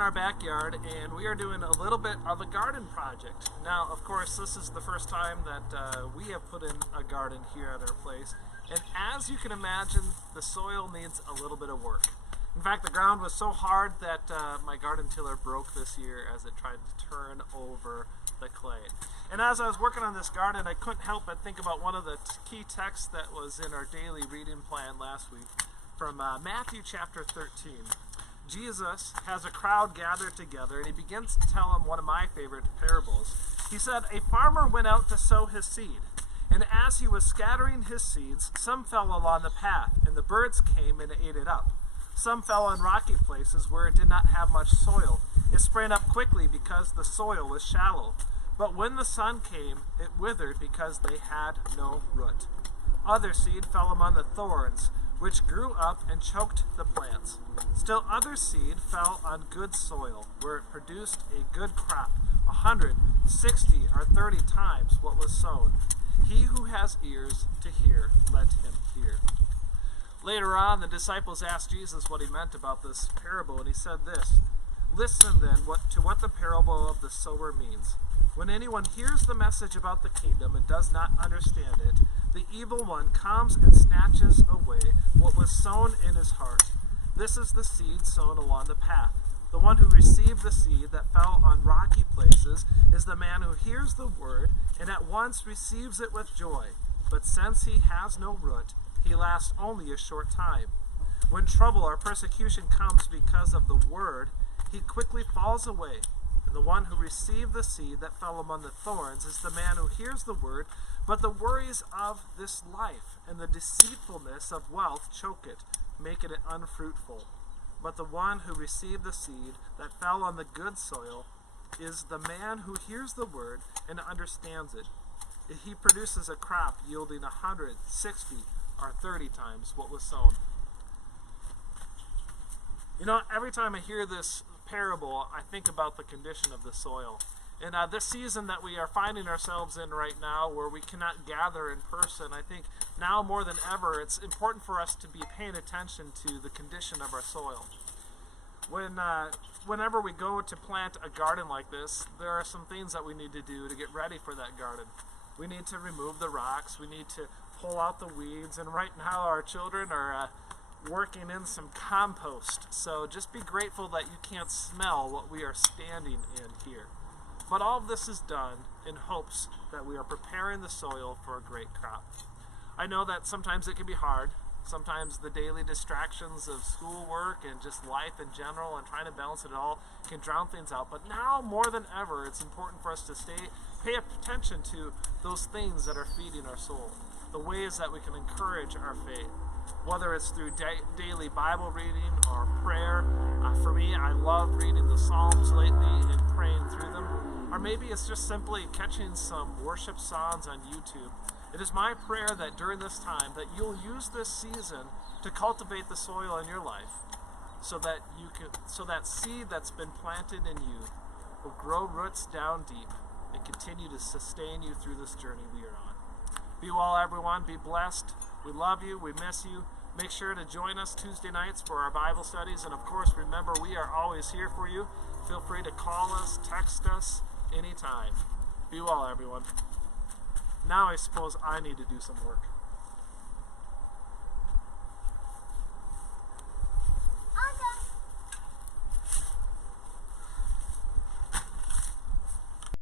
in our backyard and we are doing a little bit of a garden project. Now, of course, this is the first time that we have put in a garden here at our place. And as you can imagine, the soil needs a little bit of work. In fact, the ground was so hard that my garden tiller broke this year as it tried to turn over the clay. And as I was working on this garden, I couldn't help but think about one of the key texts that was in our daily reading plan last week from Matthew chapter 13. Jesus has a crowd gathered together and he begins to tell them one of my favorite parables. He said, "A farmer went out to sow his seed. And as he was scattering his seeds, some fell along the path, and the birds came and ate it up. Some fell on rocky places where it did not have much soil. It sprang up quickly because the soil was shallow. But when the sun came, it withered because they had no root. Other seed fell among the thorns, which grew up and choked the plants. Still other seed fell on good soil, where it produced a good crop, 100, 60, or 30 times what was sown. He who has ears to hear, let him hear." Later on, the disciples asked Jesus what he meant about this parable, and he said this, "Listen then to what the parable of the sower means. When anyone hears the message about the kingdom and does not understand it, the evil one comes and snatches away what was sown in his heart. This is the seed sown along the path. The one who received the seed that fell on rocky places is the man who hears the word and at once receives it with joy. But since he has no root, he lasts only a short time. When trouble or persecution comes because of the word, he quickly falls away. And the one who received the seed that fell among the thorns is the man who hears the word, but the worries of this life and the deceitfulness of wealth choke it, making it unfruitful. But the one who received the seed that fell on the good soil is the man who hears the word and understands it. He produces a crop yielding 100, 60, or 30 times what was sown." You know, every time I hear this parable, I think about the condition of the soil. And this season that we are finding ourselves in right now, where we cannot gather in person, I think now more than ever, it's important for us to be paying attention to the condition of our soil. Whenever we go to plant a garden like this, there are some things that we need to do to get ready for that garden. We need to remove the rocks, we need to pull out the weeds, and right now our children are working in some compost. So just be grateful that you can't smell what we are standing in here. But all of this is done in hopes that we are preparing the soil for a great crop. I know that sometimes it can be hard. Sometimes the daily distractions of schoolwork and just life in general and trying to balance it all can drown things out. But now more than ever, it's important for us to pay attention to those things that are feeding our soul, the ways that we can encourage our faith, whether it's through daily Bible reading or prayer. For me, I love reading the Psalms lately and praying through them. Or maybe it's just simply catching some worship songs on YouTube. It is my prayer that during this time that you'll use this season to cultivate the soil in your life so that seed that's been planted in you will grow roots down deep and continue to sustain you through this journey we are on. Be well, everyone. Be blessed. We love you. We miss you. Make sure to join us Tuesday nights for our Bible studies. And of course, remember, we are always here for you. Feel free to call us, text us anytime. Be well, everyone. Now I suppose I need to do some work.